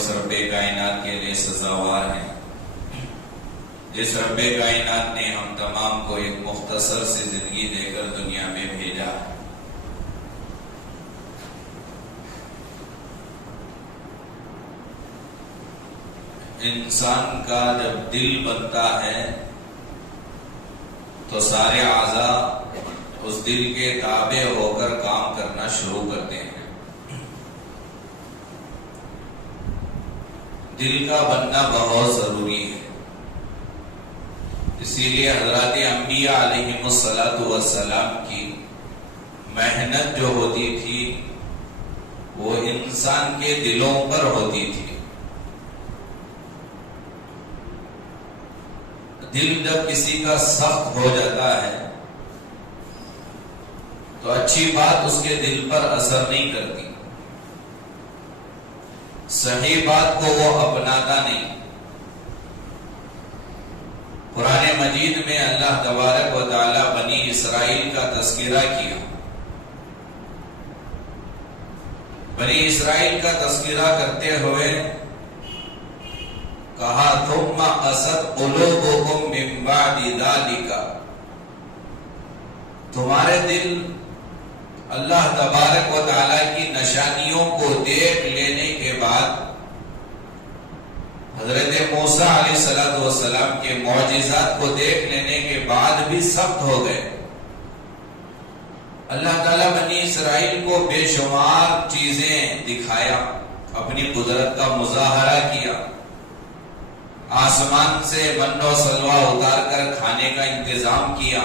اس رب کائنات کے لیے سزاوار ہیں جس رب کائنات نے ہم تمام کو ایک مختصر سی زندگی دے کر دنیا میں بھیجا ہے۔ انسان کا جب دل بنتا ہے تو سارے اعضاء اس دل کے تابع ہو کر کام کرنا شروع کرتے ہیں۔ دل کا بننا بہت ضروری ہے، اسی لیے حضرات انبیاء علیہم الصلاۃ والسلام کی محنت جو ہوتی تھی وہ انسان کے دلوں پر ہوتی تھی۔ دل جب کسی کا سخت ہو جاتا ہے تو اچھی بات اس کے دل پر اثر نہیں کرتی، صحیح بات کو وہ اپناتا نہیں۔ قرآن مجید میں اللہ تبارک و تعالی بنی اسرائیل کا تذکرہ کیا۔ بنی اسرائیل کا تذکرہ کرتے ہوئے کہا ثم قست قلوبکم من بعد ذلک، تمہارے دل اللہ تبارک و تعالی کی نشانیوں کو دیکھ لینے کے بعد، حضرت موسیٰ علیہ السلام کے معجزات کو دیکھ لینے کے بعد بھی سخت ہو گئے۔ اللہ تعالیٰ بنی اسرائیل کو بے شمار چیزیں دکھایا، اپنی قدرت کا مظاہرہ کیا، آسمان سے من و سلوہ اتار کر کھانے کا انتظام کیا،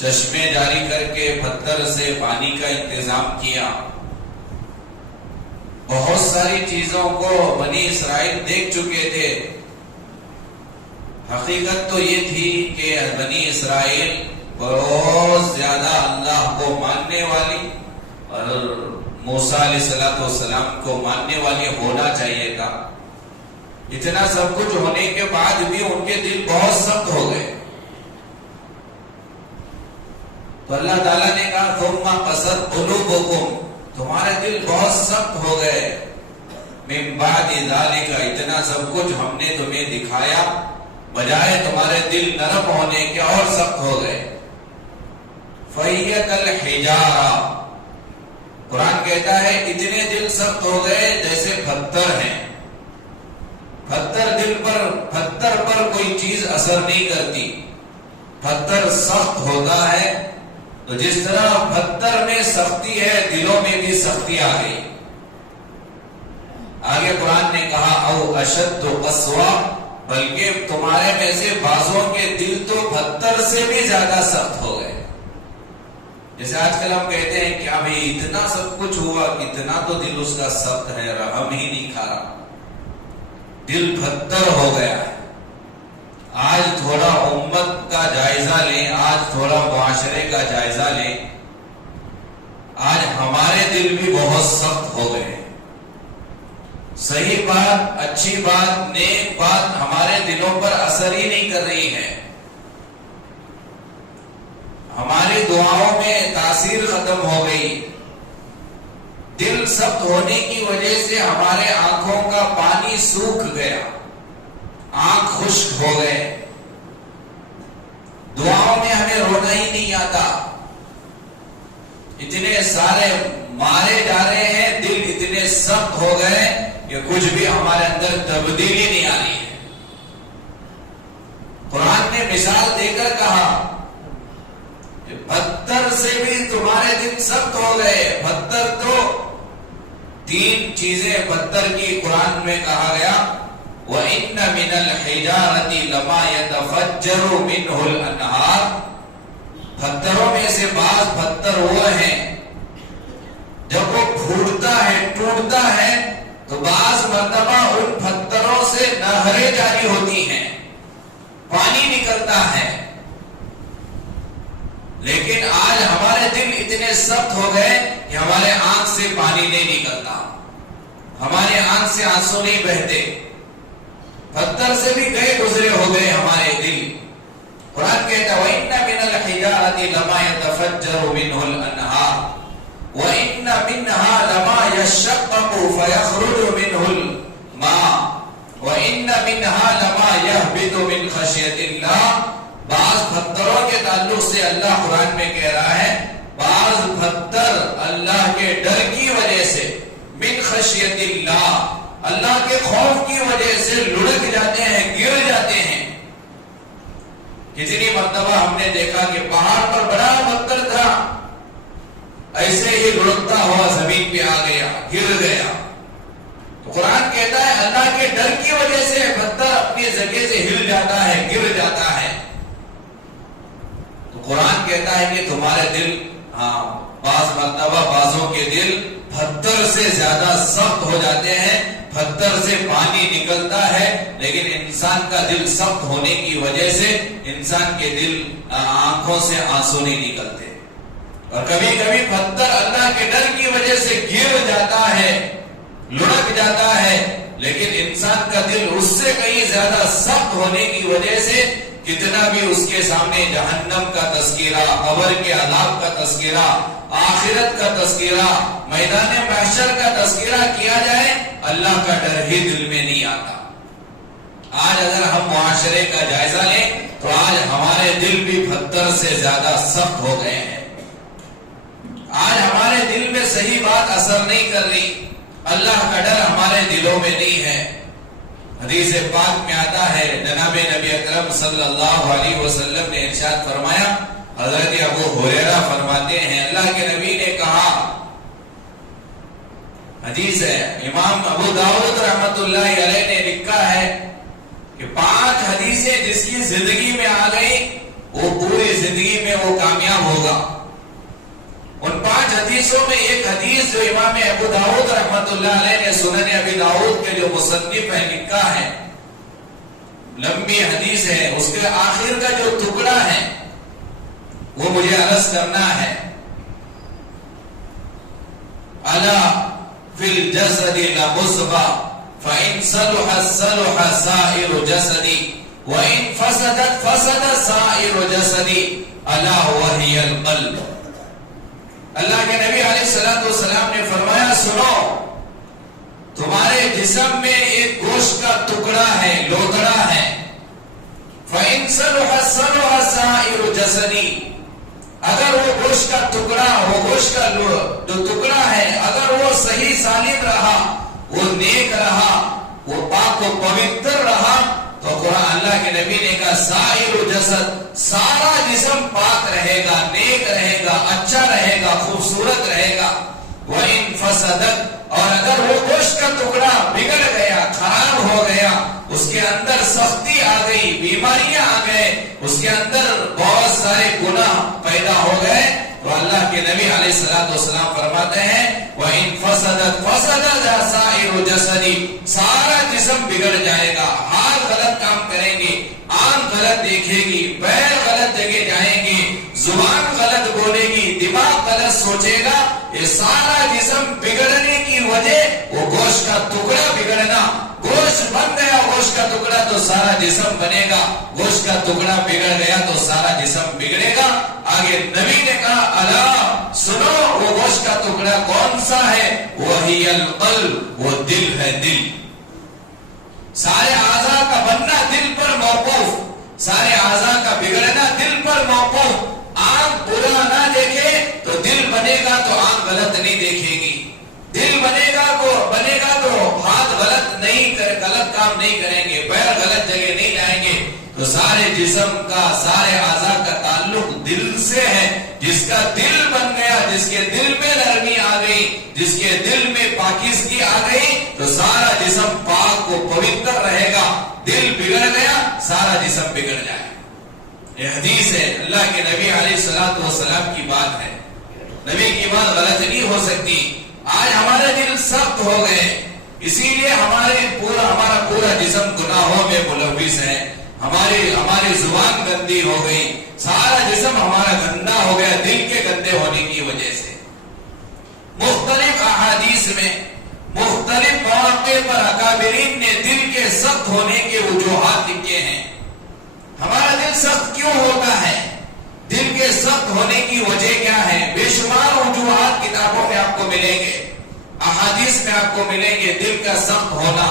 چشمے جاری کر کے پتھر سے پانی کا انتظام کیا۔ بہت ساری چیزوں کو بنی اسرائیل دیکھ چکے تھے۔ حقیقت تو یہ تھی کہ بنی اسرائیل بہت زیادہ اللہ کو ماننے والی اور موسیٰ علیہ السلام کو ماننے والی ہونا چاہیے تھا۔ اتنا سب کچھ ہونے کے بعد بھی ان کے دل بہت سخت ہو گئے، تو اللہ تعالیٰ نے کہا ثم قست قلوبکم، تمہارے دل بہت سخت ہو گئے، من بعد ذالک، اتنا سب کچھ ہم نے تمہیں دکھایا، بجائے تمہارے دل نرم ہونے کے اور سخت ہو گئے۔ فَهِيَ كَالْحِجَارَةِ، قرآن کہتا ہے اتنے دل سخت ہو گئے جیسے پتھر ہیں۔ پتھر پر کوئی چیز اثر نہیں کرتی، پتھر سخت ہوتا ہے تو جس طرح پتھر میں سختی ہے دلوں میں بھی سختی آ گئی۔ آگے قرآن نے کہا او اشد قسوہ، بلکہ تمہارے میں سے بعضوں کے دل تو پتھر سے بھی زیادہ سخت ہو گئے۔ جیسے آج کل ہم کہتے ہیں کہ ابھی اتنا سب کچھ ہوا، کتنا تو دل اس کا سخت ہے، رحم ہی نہیں کھا رہا، دل پتھر ہو گیا ہے۔ آج تھوڑا امت کا جائزہ لیں، آج تھوڑا معاشرے کا جائزہ لیں، آج ہمارے دل بھی بہت سخت ہو گئے۔ صحیح بات، اچھی بات، نیک بات ہمارے دلوں پر اثر ہی نہیں کر رہی ہے، ہماری دعاؤں میں تاثیر ختم ہو گئی۔ دل سخت ہونے کی وجہ سے ہمارے آنکھوں کا پانی سوکھ گیا، آنکھ خشک ہو گئے، دعاؤں میں ہمیں رونا ہی نہیں آتا، اتنے سارے مارے جا رہے ہیں، دل اتنے سخت ہو گئے کہ کچھ بھی ہمارے اندر تبدیلی نہیں آ رہی ہے۔ قرآن نے مثال دے کر کہا کہ پتھر سے بھی تمہارے دل سخت ہو گئے۔ پتھر تو تین چیزیں پتھر کی قرآن میں کہا گیا وَإِنَّ مِنَ الْحِجَارَةِ لَمَا يَتَفَجَّرُ مِنْهُ الْأَنْهَارُ، پتھروں میں سے بعض پتھر وہ ہیں جب وہ پھوٹتا ہے، ٹوٹتا ہے تو بعض مرتبہ ان پتھروں سے نہریں جاری ہوتی ہیں، پانی نکلتا ہے۔ لیکن آج ہمارے دل اتنے سخت ہو گئے کہ ہمارے آنکھ سے پانی نہیں نکلتا، ہمارے آنکھ سے آنسو نہیں بہتے، پتھر سے بھی گئے گزرے ہو گئے ہمارے دل۔ قرآن کہتا ہے وَإِنَّ مِنَ الْحِجَارَةِ لَمَا يَتَفَجَّرُ مِنْهُ الْأَنْهَارُ، وَإِنَّ مِنْهَا لَمَا يَشَّقَّقُ فَيَخْرُجُ مِنْهُ الْمَاءُ وَإِنَّ مِنْهَا لَمَا يَهْبِطُ مِنْ خَشْيَةِ اللَّهِ. بعض پتھروں کے تعلق سے اللہ قرآن میں کہہ رہا ہے بعض پتھر اللہ کے ڈر کی وجہ سے من خشیت اللہ اللہ کے خوف کی وجہ سے لڑک جاتے ہیں گر جاتے ہیں. کتنی مرتبہ ہم نے دیکھا کہ پہاڑ پر بڑا پتھر تھا ایسے ہی لڑکتا ہوا زمین پہ آ گیا گر گیا. تو قرآن کہتا ہے اللہ کے ڈر کی وجہ سے پتھر اپنی جگہ سے ہل جاتا ہے گر جاتا ہے. تو قرآن کہتا ہے کہ تمہارے دل بعض مرتبہ بعضوں کے دل پتھر سے زیادہ سخت ہو جاتے ہیں پتھر سے پانی نکلتا ہے لیکن انسان کا دل سخت ہونے کی وجہ سے انسان کے دل آنکھوں سے آنسو نہیں نکلتے. اور کبھی کبھی پتھر اللہ کے ڈر کی وجہ سے گر جاتا ہے لڑک جاتا ہے لیکن انسان کا دل اس سے کہیں زیادہ سخت ہونے کی وجہ سے کتنا بھی اس کے سامنے جہنم کا تذکرہ قبر کے عذاب کا تذکرہ آخرت کا تذکرہ میدان محشر کا تذکرہ کیا جائے اللہ کا ڈر ہی دل میں نہیں آتا. آج اگر ہم معاشرے کا جائزہ لیں تو آج ہمارے دل بھی پتھر سے زیادہ سخت ہو گئے ہیں. آج ہمارے دل میں صحیح بات اثر نہیں کر رہی اللہ کا ڈر ہمارے دلوں میں نہیں ہے. حدیث پاک میں آتا ہے جناب نبی اکرم صلی اللہ علیہ وسلم نے ارشاد فرمایا حضرت ابو ہریرہ فرماتے ہیں اللہ کے نبی نے کہا حدیث ہے امام ابو داؤد رحمت اللہ علیہ نے لکھا ہے کہ 5 حدیثیں جس کی زندگی میں آ گئی وہ پوری زندگی میں وہ کامیاب ہوگا. ان 5 حدیثوں میں ایک حدیث جو امام ابو داؤد رحمت اللہ علیہ نے سنن ابی داؤد کے جو مصنف ہے لکھا ہے لمبی حدیث ہے اس کے آخر کا جو ٹکڑا ہے وہ مجھے عرض کرنا ہے. الا فی الجسد لمضغہ فإن صلحت صلح سائر جسدی وإن فسدت فسد سائر جسدی الا وہی القلب. اللہ کے نبی علیہ السلام نے فرمایا سنو تمہارے جسم میں ایک گوشت کا ٹکڑا ہے لوتڑا ہے فإن صلحت صلح سائر جسدی اگر وہ گوشت کا ٹکڑا وہ گوشت کا جو ٹکڑا ہے اگر وہ صحیح سالم رہا وہ نیک رہا وہ پاک و پوتر رہا تو قرآن اللہ کے نبی نے کہا سائر جسد سارا جسم پاک رہے گا نیک رہے گا اچھا رہے گا خوبصورت رہے گا. وَإِن فَسَدَتْ اور اگر وہ گوشت کا ٹکڑا بگڑ گیا خراب ہو گیا اس کے اندر سختی آ گئی بیماریاں آ گئے اس کے اندر بہت سارے گناہ پیدا ہو گئے تو اللہ کے نبی علیہ السلام فرماتے ہیں وَإِن فَسَدَتْ فَسَدَ سَائِرُ جَسَدِي سارا جسم بگڑ جائے گا. ہاتھ غلط کام کریں گے آنکھ غلط دیکھے گی پیر غلط جگہ جائیں گے زبان غلط بولے گی دماغ غلط سوچے گا یہ سارا جسم بگڑنے کی وجہ وہ گوشت کا ٹکڑا بگڑنا. گوشت بن گیا گوشت کا ٹکڑا تو سارا جسم بنے گا گوشت کا ٹکڑا بگڑ گیا تو سارا جسم بگڑے گا. آگے نبی نے کہا الا سنو وہ گوشت کا ٹکڑا کون سا ہے وہی القلب وہ دل ہے دل. سارے اعضاء کا بننا دل پر موقوف سارے اعضاء کا بگڑنا دل پر موقوف. آنکھ برا نہ دیکھے تو دل بنے گا تو آنکھ غلط نہیں دیکھے گی دل بنے گا تو ہاتھ غلط کام نہیں کریں گے پیر غلط جگہ نہیں جائیں گے. تو سارے جسم کا سارے اعضاء کا تعلق دل سے ہے. جس کا دل بن گیا جس کے دل میں نرمی آ گئی جس کے دل میں پاکیزگی آ گئی تو سارا جسم پاک و پوتر رہے گا. دل بگڑ گیا سارا جسم بگڑ جائے. یہ حدیث ہے اللہ کے نبی علیہ السلام کی بات ہے. نبی کی بات غلط نہیں ہو سکتی. آج ہمارے دل سخت ہو گئے اسی لیے ہمارا پورا جسم گناہوں میں ملوث ہے. ہماری زبان گندی ہو گئی سارا جسم ہمارا گندا ہو گیا دل کے گندے ہونے کی وجہ سے. مختلف احادیث میں مختلف مواقع پر اکابرین نے دل کے سخت ہونے کے وجوہات لکھے ہیں. ہمارا دل سخت کیوں ہوتا ہے؟ دل کے کے سخت ہونے کی وجہ کیا ہے؟ بے شمار وجوہات کتابوں میں آپ کو ملیں گے، احادیث میں آپ کو ملیں گے. دل کا سخت ہونا،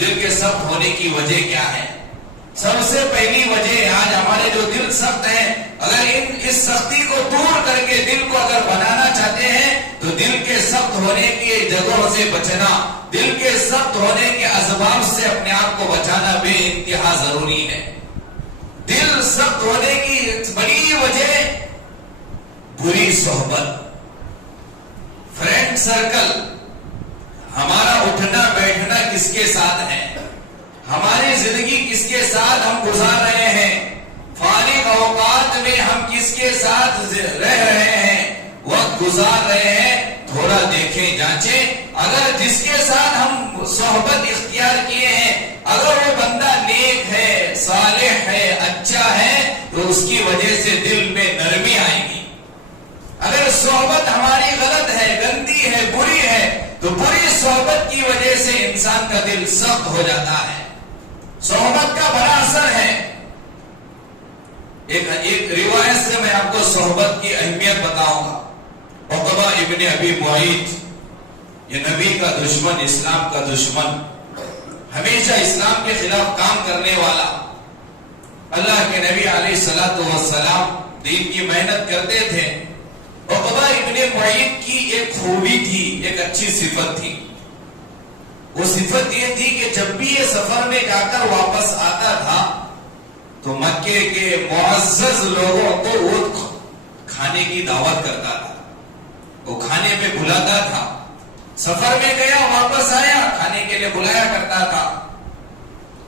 دل کے سخت ہونے کی وجہ کیا ہے؟ سب سے پہلی وجہ آج ہمارے جو دل سخت ہیں، اگر اس سختی کو دور کر کے دل کو اگر بنانا چاہتے ہیں تو دل کے سخت ہونے کی جگہوں سے بچنا، دل کے سخت ہونے کے اسباب سے اپنے آپ کو بچانا بے انتہا ضروری ہے. دل سخت ہونے کی بڑی وجہ بری صحبت، فرینڈ سرکل. ہمارا اٹھنا بیٹھنا کس کے ساتھ ہے؟ ہماری زندگی کس کے ساتھ ہم گزار رہے ہیں؟ فارغ اوقات میں ہم کس کے ساتھ رہ رہے ہیں، وقت گزار رہے ہیں؟ تھوڑا دیکھیں، جانچیں. اگر جس کے ساتھ ہم صحبت اختیار کیے ہیں، اگر وہ بندہ نیک ہے، صالح ہے، اچھا ہے، تو اس کی وجہ سے دل میں نرمی آئے گی. اگر صحبت ہماری غلط ہے، گندی ہے، بری ہے، تو بری صحبت کی وجہ سے انسان کا دل سخت ہو جاتا ہے. صحبت کا بڑا اثر ہے. ایک روایت سے میں آپ کو صحبت کی اہمیت بتاؤں گا. عقبہ ابن ابی معیط، یہ نبی کا دشمن، اسلام کا دشمن، ہمیشہ اسلام کے خلاف کام کرنے والا. اللہ کے نبی علیہ الصلوۃ والسلام دین کی محنت کرتے تھے. عقبہ ابن معیط کی ایک خوبی تھی، ایک اچھی صفت تھی. وہ صفت یہ تھی کہ جب بھی یہ سفر میں جا کر واپس آتا تھا تو مکے کے معزز لوگوں کو وہ کھانے کی دعوت کرتا تھا، وہ کھانے پہ بلاتا تھا. سفر میں گیا، واپس آیا، کھانے کے لیے بلایا کرتا تھا.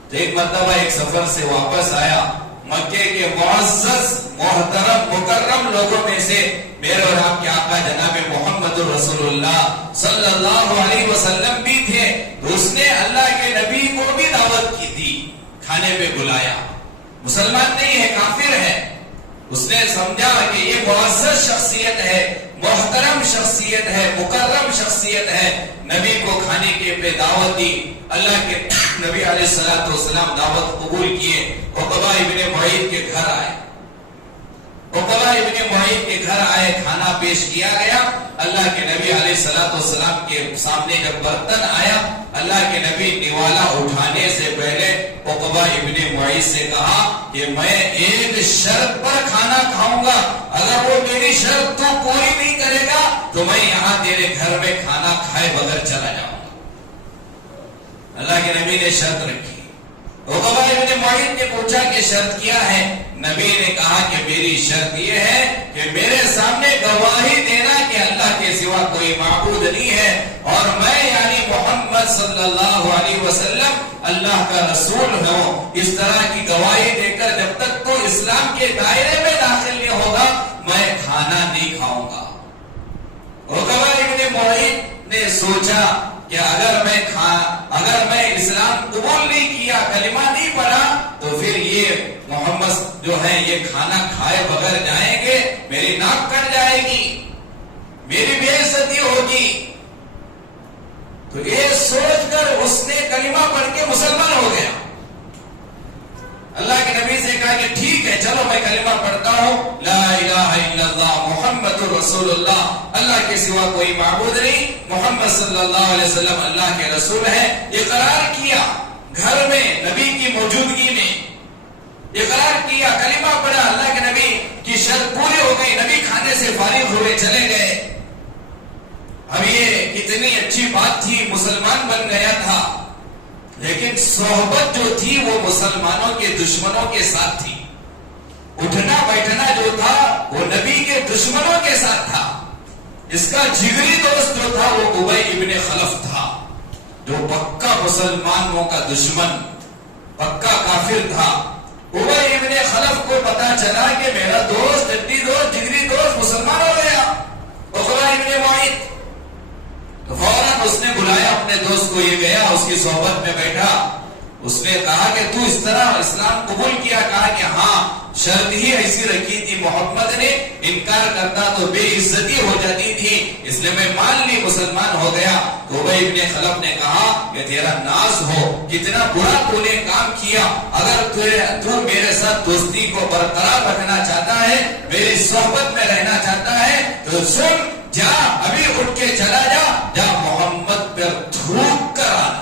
تو ایک مرتبہ ایک سفر سے واپس آیا، مکے کے معزز محترم مکرم لوگوں میں سے میرے اور آپ کے آقا جناب محمد رسول اللہ صلی اللہ علیہ وسلم بھی تھے. تو اس نے اللہ کے نبی کو بھی دعوت کی تھی، کھانے پہ بلایا. مسلمان نہیں ہے، کافر ہے. اس نے سمجھا کہ یہ معزز شخصیت ہے، محترم شخصیت ہے، مکرم شخصیت ہے، نبی کو کھانے کے پہ دعوت دی. اللہ کے نبی علیہ الصلوۃ والسلام دعوت قبول کیے. عقبہ ابن معیط کے گھر آئے، عقبہ ابن معیط کے گھر آئے، کھانا پیش کیا گیا. اللہ کے نبی علیہ الصلوۃ والسلام کے سامنے جب برتن آیا، اللہ کے نبی نوالا اٹھانے سے پہلے عقبہ ابن معیط سے کہا کہ میں ایک شرط پر کھانا کھاؤں گا، اگر وہ میری شرط تو پوری نہیں کرے گا تو میں یہاں تیرے گھر میں کھانا کھائے بغیر چلا جاؤں گا. اللہ کے نبی نے شرط رکھی. عقبہ ابن معیط نے پوچھا کہ شرط کیا ہے؟ نبی نے کہا کہ میری شرط یہ ہے کہ میرے سامنے گواہی دینا کہ اللہ کے سوا کوئی معبود نہیں ہے اور میں یعنی محمد صلی اللہ علیہ وسلم اللہ کا رسول ہوں. اس طرح کی گواہی دے کر جب تک تو اسلام کے دائرے میں داخل نہیں ہوگا میں کھانا نہیں کھاؤں گا. عقبہ ابن معیط نے سوچا کہ اگر میں اسلام قبول نہیں کیا، کلمہ نہیں پڑھا، تو پھر یہ محمد جو ہے یہ کھانا کھائے بغیر جائیں گے، میری ناک کٹ جائے گی، میری بے عزتی ہوگی. تو یہ سوچ کر اس نے کلمہ پڑھ کے مسلمان ہو گیا. اللہ کے نبی سے کہا کہ ٹھیک ہے چلو میں کلمہ پڑھتا ہوں، لا الہ الا اللہ محمد رسول اللہ، اللہ کے سوا کوئی معبود نہیں، محمد صلی اللہ علیہ وسلم اللہ کے رسول ہے. اقرار کیا گھر میں نبی کی موجودگی میں، اقرار کیا، کلمہ پڑھا. اللہ کے نبی کی شرط پوری ہو گئی، نبی کھانے سے فارغ ہوئے چلے گئے. اب یہ کتنی اچھی بات تھی، مسلمان بن گیا تھا، لیکن صحبت جو تھی وہ مسلمانوں کے دشمنوں کے ساتھ تھی. اٹھنا بیٹھنا جو تھا وہ نبی کے دشمنوں کے ساتھ تھا. اس کا جگری دوست جو تھا وہ ابی ابن خلف تھا، جو پکا مسلمانوں کا دشمن، پکا کافر تھا. ابی ابن خلف کو پتا چلا کہ میرا دوست، جدی دوست، جگری دوست مسلمان ہو گیا، عقبہ ابن معیط. تو فوراً اس نے بلایا اپنے دوست کو، یہ گیا اس کی صحبت میں بیٹھا. اس نے کہا کہ تو اس طرح اسلام قبول کیا؟ کہا کہ ہاں، شرط ہی ایسی رکھی تھی، محمد نے انکار کرتا تو بے عزتی ہو جاتی تھی، اس لیے میں مان لی، مسلمان ہو گیا۔ تو ابی ابن خلف نے کہا کہ تیرا ناز ہو، کتنا برا تو نے کام کیا، اگر تو میرے ساتھ دوستی کو برقرار رکھنا چاہتا ہے، میری صحبت میں رہنا چاہتا ہے، تو سن، جا ابھی اٹھ کے چلا جا محمد پر تھوک کر آنا،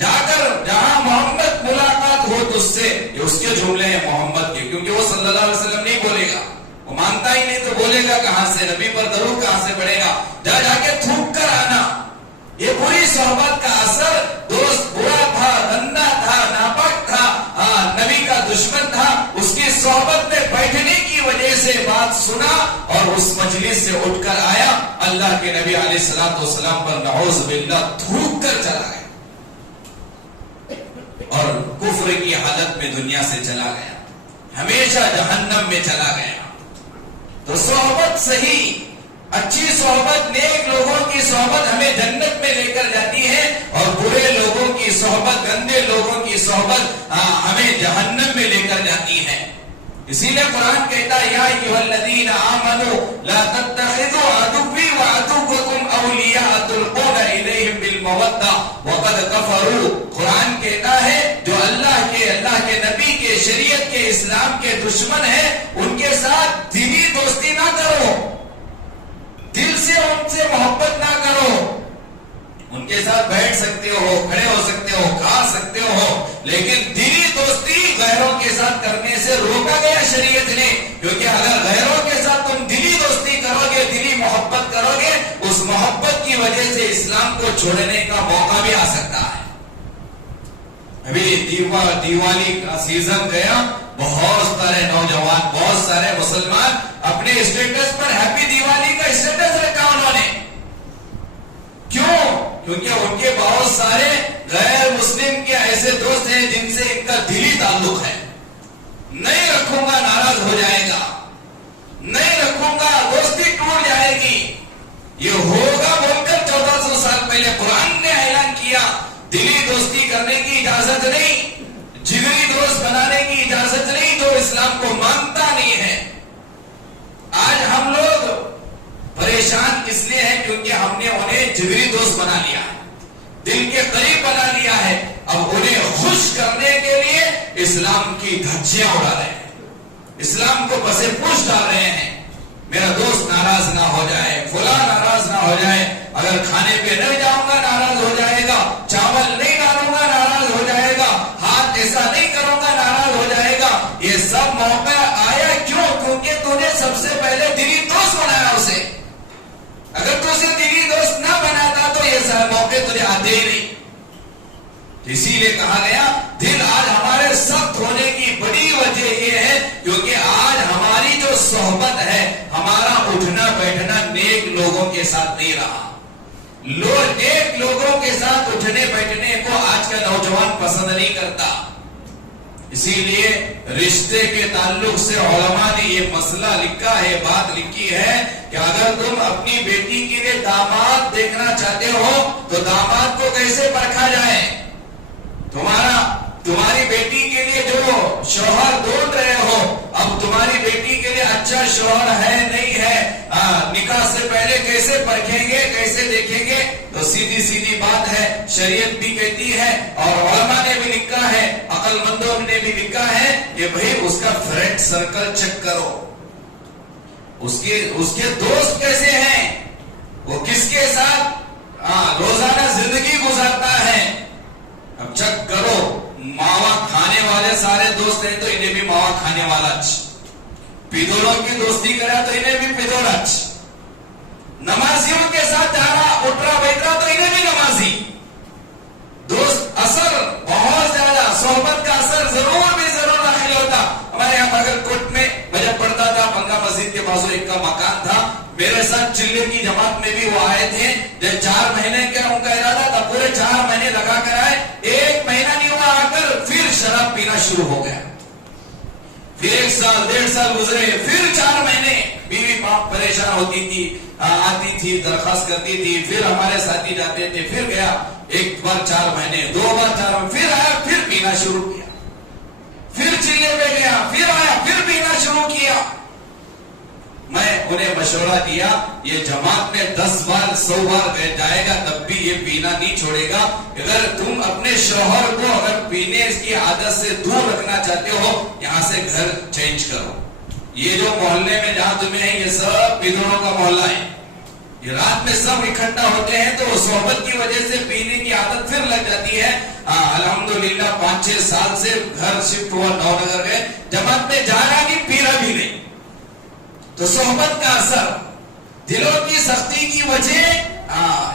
جا کر جہاں محمد ملاقات ہو تجھ سے۔ یہ اس کے جملے ہیں محمد کے، کیونکہ وہ صلی اللہ علیہ وسلم نہیں بولے گا، وہ مانتا ہی نہیں تو بولے گا کہاں سے، نبی پر درود کہاں سے پڑے گا، جا کے تھوک کر آنا۔ یہ بری صحبت کا اثر، دوست برا تھا، گندا تھا، ناپاک تھا، نبی کا دشمن تھا، اس کی صحبت میں بیٹھنے کی وجہ سے بات سنا اور اس مجلس سے اٹھ کر آیا، اللہ کے نبی علیہ الصلوۃ والسلام پر نعوذ باللہ تھوک کر چلا گیا اور کفر کی حالت میں دنیا سے چلا گیا، ہمیشہ جہنم میں چلا گیا۔ تو صحبت صحیح، اچھی صحبت، نیک لوگوں کی صحبت ہمیں جنت میں لے کر جاتی ہے، اور برے لوگوں کی صحبت، گندے لوگوں کی صحبت ہمیں جہنم میں لے کر جاتی ہے۔ اسی لیے قرآن کہتا ہے یا ایھا الذین آمنوا لا تتخذوا عدوی وعدوکم اولیاء تلقون الیہم بالمودۃ وقد کفروا۔ قرآن کہتا ہے جو اللہ کے نبی کے، شریعت کے، اسلام کے دشمن ہیں، ان کے ساتھ دلی دوستی نہ کرو، دل سے ان سے محبت نہ کرو، ان کے ساتھ بیٹھ سکتے ہو، کھڑے ہو سکتے ہو، کھا سکتے ہو، لیکن دلی دوستی غیروں کے ساتھ کرنے سے روکا گیا شریعت نے، کیونکہ اگر غیروں کے ساتھ تم دلی دوستی کرو گے، دلی محبت کرو گے، اس محبت کی وجہ سے اسلام کو چھوڑنے کا موقع بھی آ سکتا ہے۔ ابھی دیوالی کا سیزن گیا، بہت سارے نوجوان، بہت سارے مسلمان اپنے اسٹیٹس پر ہیپی دیوالی کا اسٹیٹس رکھا انہوں نے، کیوں؟ کیونکہ ان کے بہت سارے غیر مسلم کے ایسے دوست ہیں جن سے ان کا دلی تعلق ہے، نہیں رکھوں گا ناراض ہو جائے گا، نہیں رکھوں گا دوستی ٹوٹ جائے گی، یہ ہوگا بول کر 1400 سال پہلے قرآن نے اعلان کیا دلی دوستی کرنے کی اجازت نہیں، جگری دوست بنانے کی اجازت نہیں، جو اسلام کو مانتا نہیں ہے۔ آج ہم لوگ پریشان اس لیے ہیں کیونکہ ہم نے انہیں جگری دوست بنا لیا ہے، دل کے قریب بنا لیا ہے، اب انہیں خوش کرنے کے لیے اسلام کی دھجیاں اڑا رہے ہیں، اسلام کو پسے پوش ڈال رہے ہیں، میرا دوست ناراض نہ ہو جائے، فلاں ناراض نہ ہو جائے، اگر کھانے پہ نہیں جاؤں گا ناراض ہو جائے گا، چاول نہیں ڈالوں گا ناراض ہو جائے گا، ہاتھ ایسا نہیں کروں گا ناراض ہو جائے گا۔ یہ سب موقع آیا کیوں؟ کیونکہ تو نے سب سے پہلے دلی دوست بنایا اسے، اگر تو اسے دلی دوست نہ بناتا تو یہ سب موقع تجھے آتے ہی نہیں۔ اسی لیے کہا گیا دل آج ہمارے سخت ہونے کی بڑی وجہ یہ ہے کیونکہ آج ہماری جو صحبت ہے، ہمارا اٹھنا بیٹھنا نیک لوگوں کے ساتھ نہیں رہا، نیک لوگوں کے ساتھ اٹھنے بیٹھنے کو آج کا نوجوان پسند نہیں کرتا۔ اسی لیے رشتے کے تعلق سے علماء نے یہ مسئلہ لکھا ہے، بات لکھی ہے کہ اگر تم اپنی بیٹی کے لیے داماد دیکھنا چاہتے ہو تو داماد کو کیسے پرکھا جائے، تمہاری بیٹی کے لیے جو شوہر ڈھونڈ رہے ہو، اب تمہاری بیٹی کے لیے اچھا شوہر ہے نہیں ہے، نکاح سے پہلے کیسے پرکھیں گے، کیسے دیکھیں گے؟ تو سیدھی بات ہے، شریعت بھی کہتی ہے اور علماء نے بھی لکھا ہے، عقل مندوں نے بھی لکھا ہے کہ بھئی اس کا فرینڈ سرکل چیک کرو، اس کے دوست کیسے ہیں، وہ کس کے ساتھ روزانہ زندگی گزارتا ہے، اب چیک کرو۔ ماوا کھانے والے سارے دوست ہیں تو انہیں بھی ماوا کھانے والا پیدولوں کی دوستی کرا تو انہیں بھی پیدول نمازیوں کے ساتھ جا رہا اٹھ رہا بیٹھ رہا تو انہیں بھی نمازی دوست۔ اثر بہت زیادہ، صحبت کا اثر ضرور داخل ہوتا۔ ہمارے یہاں بغل کوٹ میں میں جب پڑھتا تھا، بنگا مسجد کے بازو ایک کا مکان تھا، میرے ساتھ چلے کی جماعت میں بھی وہ آئے تھے، جب 4 مہینے کا ان کا ارادہ تھا، پورے 4 مہینے لگا کر آئے، 1 مہینہ نہیں ہوا آ کر پھر شراب پینا شروع ہو گیا، پھر 1 سال 1.5 سال گزرے، پھر 4 مہینے، بیوی باپ پریشان ہوتی تھی، آتی تھی درخواست کرتی تھی، پھر ہمارے ساتھی جاتے تھے، پھر گیا 1 بار 4 مہینے، 2 بار 4 مہینے، پھر آیا، پھر پینا شروع کیا، پھر چلے پہ گیا، پھر آیا، پھر پینا شروع کیا۔ میں انہیں مشورہ دیا یہ جماعت میں 10 بار 100 بار بیٹھ جائے گا تب بھی یہ پینا نہیں چھوڑے گا. اگر تم اپنے شوہر کو اگر پینے کی عادت سے دور رکھنا چاہتے ہو یہاں سے گھر چینج کرو. یہ جو محلے میں جہاں تمہیں ہے یہ سب بدعوں کا محلہ ہے. یہ رات میں سب اکٹھا ہوتے ہیں تو صحبت کی وجہ سے پینے کی عادت پھر لگ جاتی ہے. الحمدللہ 5-6 سال سے گھر شفٹ ہوا نو نگر گئے, جماعت میں جانا نہیں پینا بھی نہیں. تو صحبت کا اثر دلوں کی سختی کی وجہ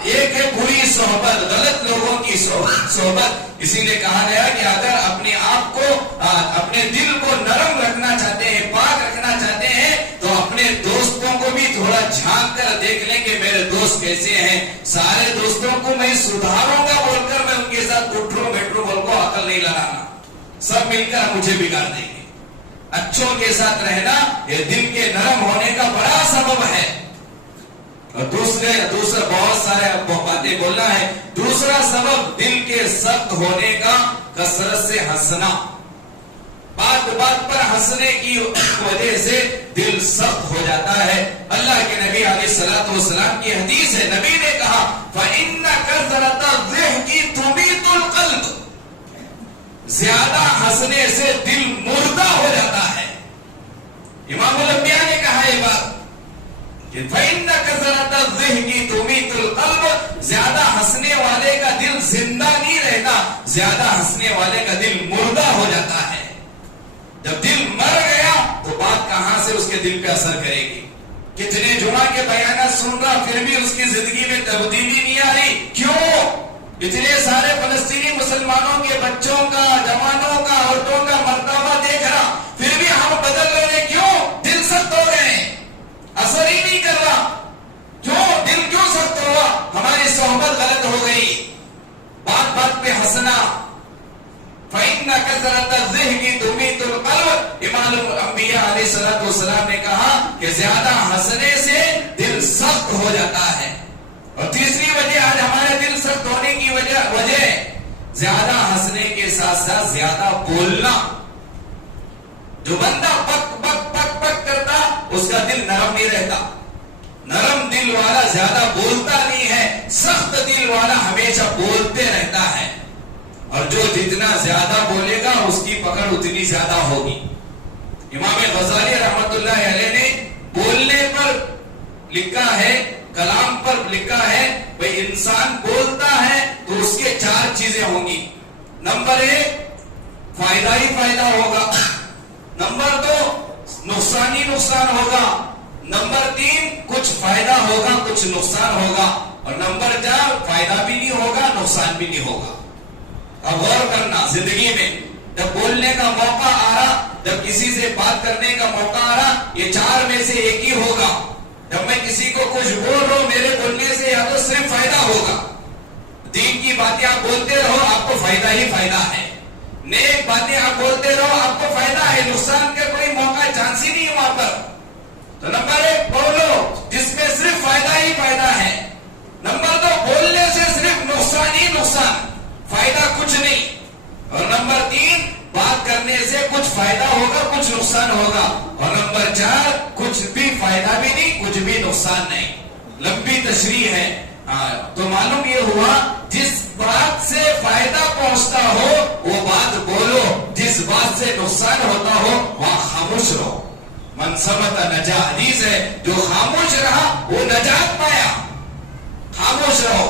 ایک ہے بری صحبت, غلط لوگوں کی صحبت. اسی لیے کہا گیا کہ اگر اپنے آپ کو اپنے دل کو نرم رکھنا چاہتے ہیں, پاک رکھنا چاہتے ہیں تو اپنے دوستوں کو بھی تھوڑا جھانک کر دیکھ لیں کہ میرے دوست کیسے ہیں. سارے دوستوں کو میں سدھاروں گا بول کر میں ان کے ساتھ اٹھوں بیٹھوں بول کو عقل نہیں لگانا, سب مل کر مجھے بگاڑ دیں گے. اچھوں کے ساتھ رہنا یہ دل کے نرم ہونے کا بڑا سبب ہے. اور دوسرا بہت سارے باتیں بولنا ہے. دوسرا سبب دل کے سخت ہونے کا کثرت سے ہنسنا. بات بات پر ہنسنے کی وجہ سے دل سخت ہو جاتا ہے. اللہ کے نبی علیہ الصلوۃ والسلام کی حدیث ہے, نبی نے کہا فَإِنَّ كَثْرَةَ الضِّحْكِ تُمِيتُ الْقَلْبَ. زیادہ ہنسنے سے دل مردہ ہو جاتا ہے. امام الانبیاء نے کہا یہ بات کہ فَإِنَّ كَثْرَةَ الضِّحْكِ تُمِيتُ الْقَلْبَ. زیادہ ہنسنے والے کا دل زندہ نہیں رہتا, زیادہ ہنسنے والے کا دل مردہ ہو جاتا ہے. جب دل مر گیا تو بات کہاں سے اس کے دل پہ اثر کرے گی. کتنے جمعہ کے بیانات سن رہا پھر بھی اس کی زندگی میں تبدیلی نہیں آ رہی. کیوں؟ اتنے سارے فلسطینی مسلمانوں کے بچوں کا, جوانوں کا, عورتوں کا مرتبہ دیکھ رہا پھر بھی ہم بدل رہے. کیوں؟ دل سخت ہو گئے, اثر ہی نہیں کر رہا. کیوں دل کیوں سخت ہوا؟ ہماری صحبت غلط ہو گئی. بات بات پہ ہنسنا. فَإِنَّ كَثْرَةَ الضِّحْكِ تُمِيتُ الْقَلْبَ. امام الانبیاء علیہ الصلوۃ والسلام نے کہا کہ زیادہ ہنسنے سے دل سخت ہو جاتا ہے. اور تیسری وجہ آج ہمارے دل سخت ہونے کی وجہ زیادہ ہنسنے کے ساتھ ساتھ زیادہ بولنا. جو بندہ بک بک بک بک کرتا اس کا دل نرم نہیں رہتا. نرم دل والا زیادہ بولتا نہیں ہے, سخت دل والا ہمیشہ بولتے رہتا ہے. اور جو جتنا زیادہ بولے گا اس کی پکڑ اتنی زیادہ ہوگی. امام غزالی رحمت اللہ علیہ نے بولنے پر لکھا ہے, کلام پر لکھا ہے بھئی انسان بولتا ہے تو اس کے 4 چیزیں ہوں گی. نمبر 1 فائدہ ہی فائدہ ہوگا. نمبر 2 نقصان ہی نقصان ہوگا. نمبر 3 کچھ فائدہ ہوگا کچھ نقصان ہوگا. اور نمبر 4 فائدہ بھی نہیں ہوگا نقصان بھی نہیں ہوگا. اب غور کرنا زندگی میں جب بولنے کا موقع آ رہا, جب کسی سے بات کرنے کا موقع آ رہا, یہ 4 میں سے ایک ہی ہوگا. جب میں کسی کو کچھ بول رہا ہوں میرے بولنے سے یا تو صرف فائدہ ہوگا. دین کی باتیں آپ بولتے رہو آپ کو فائدہ ہی فائدہ ہے. نیک باتیں آپ بولتے رہو آپ کو فائدہ ہے, نقصان کا کوئی موقع چانس ہی نہیں ہے وہاں پر. تو نمبر 1 بولو جس میں صرف فائدہ ہی فائدہ ہے. نمبر 2 بولنے سے صرف نقصان ہی نقصان, فائدہ کچھ نہیں. اور نمبر 3 بات کرنے سے کچھ فائدہ ہوگا کچھ نقصان ہوگا. اور نمبر 4 کچھ بھی فائدہ بھی نہیں کچھ بھی نقصان نہیں. لمبی تشریح ہے. تو معلوم یہ ہوا جس بات سے فائدہ پہنچتا ہو وہ بات بولو, جس بات سے نقصان ہوتا ہو وہاں خاموش رہو. من صمت نجا, حدیث ہے جو خاموش رہا وہ نجات پایا. خاموش رہو.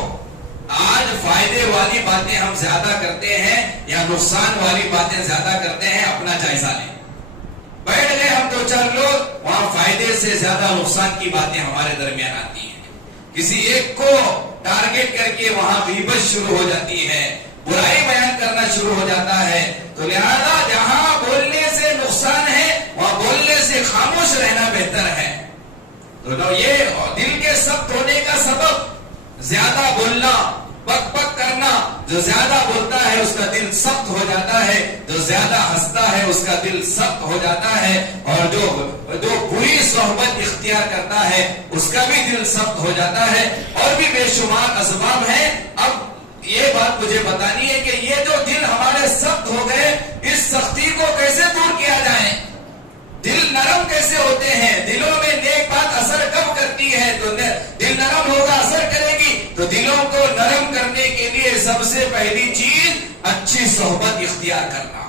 آج فائدے والی باتیں ہم زیادہ کرتے ہیں یا نقصان والی باتیں زیادہ کرتے ہیں؟ اپنا جائزہ لیں. بیٹھ گئے ہم 2-4 لوگ, وہاں فائدے سے زیادہ نقصان کی باتیں ہمارے درمیان آتی ہیں. کسی ایک کو ٹارگٹ کر کے وہاں غیبت شروع ہو جاتی ہے, برائی بیان کرنا شروع ہو جاتا ہے. تو لہذا جہاں بولنے سے نقصان ہے وہاں بولنے سے خاموش رہنا بہتر ہے. تو یہ دل کے سخت ہونے کا سبب زیادہ بولنا, بک بک کرنا. جو زیادہ بولتا ہے اس کا دل سخت ہو جاتا ہے, جو زیادہ ہنستا ہے اس کا دل سخت ہو جاتا ہے, اور جو بری صحبت اختیار کرتا ہے اس کا بھی دل سخت ہو جاتا ہے. اور بھی بے شمار اسباب ہیں. اب یہ بات مجھے بتانی ہے کہ یہ جو دل ہمارے سخت ہو گئے اس سختی کو کیسے دور کیا جائے. دل نرم کیسے ہوتے ہیں, دلوں میں نیک بات اثر سے پہلی چیز اچھی صحبت اختیار کرنا.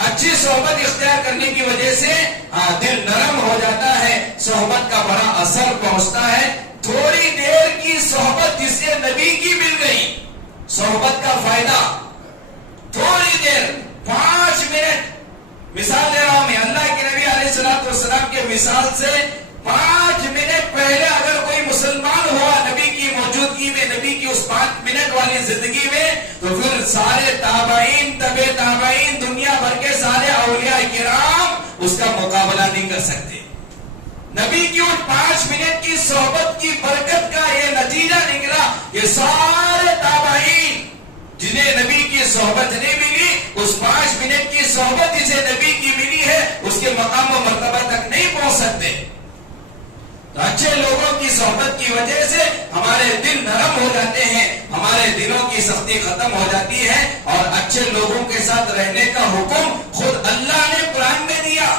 اچھی صحبت اختیار کرنے کی وجہ سے دل نرم ہو جاتا ہے, صحبت کا بڑا اثر پہنچتا ہے. تھوڑی دیر کی صحبت جسے نبی کی مل گئی, صحبت کا فائدہ تھوڑی دیر 5 منٹ. مثال دے رہا ہوں میں, اللہ کے نبی علیہ السلام کے مثال سے 5 منٹ پہلے اگر کوئی مسلمان ہوا نبی کی موجودگی میں, نبی کی اس 5 منٹ والی زندگی میں, تو پھر سارے تابعین, تبع تابعین, دنیا بھر کے سارے اولیاء کرام اس کا مقابلہ نہیں کر سکتے. نبی کی ان 5 منٹ کی صحبت کی برکت کا یہ نتیجہ نکلا کہ سارے تابعین جنہیں نبی کی صحبت نہیں ملی, اس 5 منٹ کی صحبت جسے نبی کی ملی ہے, اس کے مقام و مرتبہ تک نہیں پہنچ سکتے. تو اچھے لوگوں کی صحبت کی وجہ سے ہمارے دل نرم ہو جاتے ہیں, ہمارے دلوں کی سختی ختم ہو جاتی ہے, اور اچھے لوگوں کے ساتھ رہنے کا حکم خود اللہ نے قرآن میں دیا.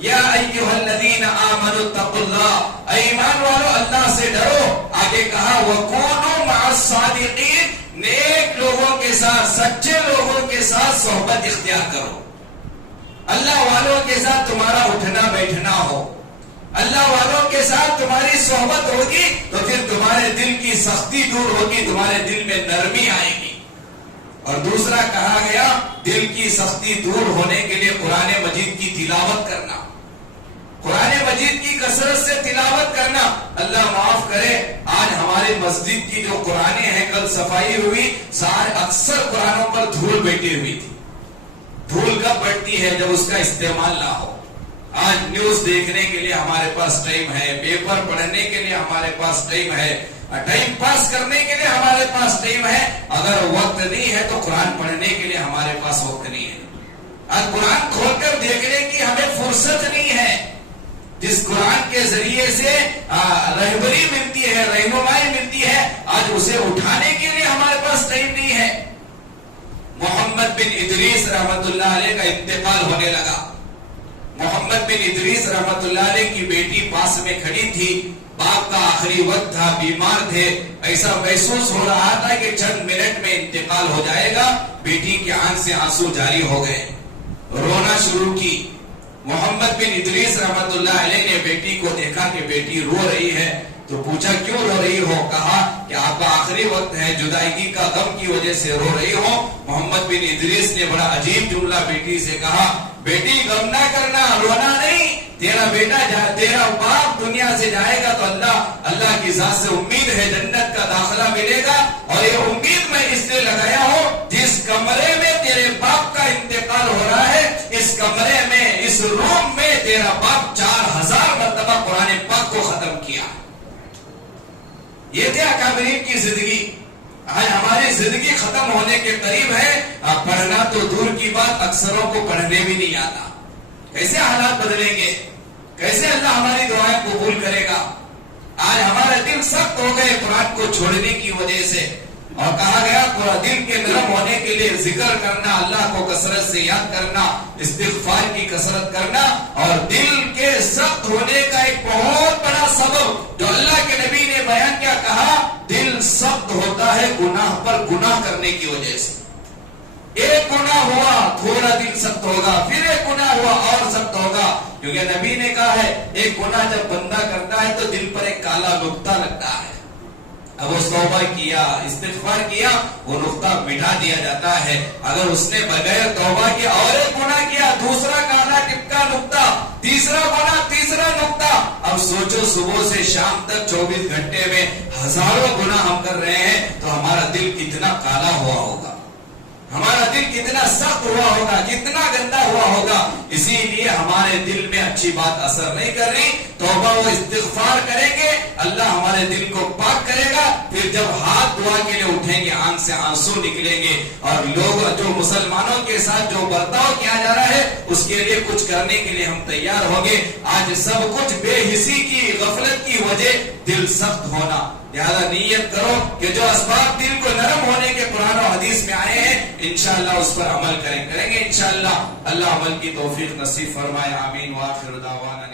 یا ایھا الذین آمنوا اتقوا اللہ, اے ایمان والو اللہ سے ڈرو. آگے کہا وکونوا مع الصادقین, نیک لوگوں کے ساتھ, سچے لوگوں کے ساتھ صحبت اختیار کرو. اللہ والوں کے ساتھ تمہارا اٹھنا بیٹھنا ہو, اللہ والوں کے ساتھ تمہاری صحبت ہوگی, تو پھر تمہارے دل کی سختی دور ہوگی, تمہارے دل میں نرمی آئے گی. اور دوسرا کہا گیا دل کی سختی دور ہونے کے لیے قرآن مجید کی تلاوت کرنا, قرآن مجید کی کثرت سے تلاوت کرنا. اللہ معاف کرے, آج ہماری مسجد کی جو قرآن ہیں, کل صفائی ہوئی, اکثر قرآنوں پر دھول بیٹھی ہوئی تھی. دھول کب بڑھتی ہے؟ جب اس کا استعمال نہ ہو. آج نیوز دیکھنے کے لیے ہمارے پاس ٹائم ہے, پیپر پڑھنے کے لیے ہمارے پاس ٹائم ہے, ٹائم پاس کرنے کے لیے ہمارے پاس ٹائم ہے. اگر وقت نہیں ہے تو قرآن پڑھنے کے لیے ہمارے پاس وقت نہیں ہے. آج قرآن کھول کر دیکھنے کی ہمیں فرصت نہیں ہے. جس قرآن کے ذریعے سے رہبری ملتی ہے, رہنمائی ملتی ہے, آج اسے اٹھانے کے لیے ہمارے پاس ٹائم نہیں ہے. محمد بن ادریس رحمت اللہ علیہ کا انتقال ہونے لگا. محمد بن ادریس رحمت اللہ علیہ کی بیٹی پاس میں کھڑی تھی, باپ کا آخری وقت تھا, بیمار تھے, ایسا محسوس ہو رہا تھا کہ چند منٹ میں انتقال ہو جائے گا. بیٹی کی آنکھ سے آنسو جاری ہو گئے, رونا شروع کی. محمد بن ادریس رحمت اللہ علیہ نے بیٹی کو دیکھا کہ بیٹی رو رہی ہے, تو پوچھا کیوں رو رہی ہو؟ کہا کہ آپ کا آخری وقت ہے, جدائیگی کا غم کی وجہ سے رو رہی ہو. محمد بن ادریس نے بڑا عجیب جملہ بیٹی سے کہا, بیٹی غم نہ کرنا, رونا نہیں, تیرا بیٹا تیرا باپ دنیا سے جائے گا تو اللہ کی ذات سے امید ہے جنت کا داخلہ ملے گا. اور یہ امید میں اس لیے لگایا ہوں, جس کمرے میں تیرے باپ کا انتقال ہو رہا ہے, اس کمرے میں, اس روم میں تیرا باپ 4000 مرتبہ قرآن پاک کو ختم کیا. یہ تھے اکابرین کی زندگی. آج ہماری زندگی ختم ہونے کے قریب ہے, پڑھنا تو دور کی بات, اکثروں کو پڑھنے بھی نہیں آتا. کیسے حالات بدلیں گے؟ کیسے اللہ ہماری دعائیں قبول کرے گا؟ آج ہمارے دل سخت ہو گئے قرآن کو چھوڑنے کی وجہ سے. اور کہا گیا پورا دل کے نرم ہونے کے لیے ذکر کرنا, اللہ کو کثرت سے یاد کرنا, استغفار کی کثرت کرنا. اور دل کے سخت ہونے کا ایک بہت بڑا سبب جو اللہ کے نبی نے بیان کیا, کہا دل سخت ہوتا ہے گناہ پر گناہ کرنے کی وجہ سے. ایک گناہ ہوا تھوڑا دل سخت ہوگا, پھر ایک گناہ ہوا اور سخت ہوگا. کیونکہ نبی نے کہا ہے ایک گناہ جب بندہ کرتا ہے تو دل پر ایک کالا نقطہ لگتا ہے. اب اس توبہ کیا, استغفار کیا, وہ نقطہ مٹا دیا جاتا ہے. اگر اس نے بغیر توبہ کیا اور ایک گناہ کیا, دوسرا کالا ٹپکا نقطہ, تیسرا گناہ, تیسرا نقطہ. اب سوچو صبح سے شام تک 24 گھنٹے میں ہزاروں گناہ ہم کر رہے ہیں, تو ہمارا دل کتنا کالا ہوا ہوگا, ہمارا دل کتنا سخت ہوا ہوگا, کتنا گندا ہوا ہوگا. اسی لیے ہمارے دل میں اچھی بات اثر نہیں کر رہی. توبہ و استغفار کریں گے, اللہ ہمارے دل کو پاک کرے گا. پھر جب ہاتھ دعا کے لیے اٹھیں گے, آنکھ سے آنسو نکلیں گے. اور لوگ جو مسلمانوں کے ساتھ جو برتاؤ کیا جا رہا ہے, اس کے لیے کچھ کرنے کے لیے ہم تیار ہوں گے. آج سب کچھ بے حسی کی, غفلت کی وجہ دل سخت ہونا. لہذا نیت کرو کہ جو اسباب دل کو نرم ہونے کے قرآن و حدیث میں آئے ہیں, انشاءاللہ اس پر عمل کریں گے انشاءاللہ. اللہ عمل کی توفیق نصیب فرمائے. آمین. وآخر دعوانا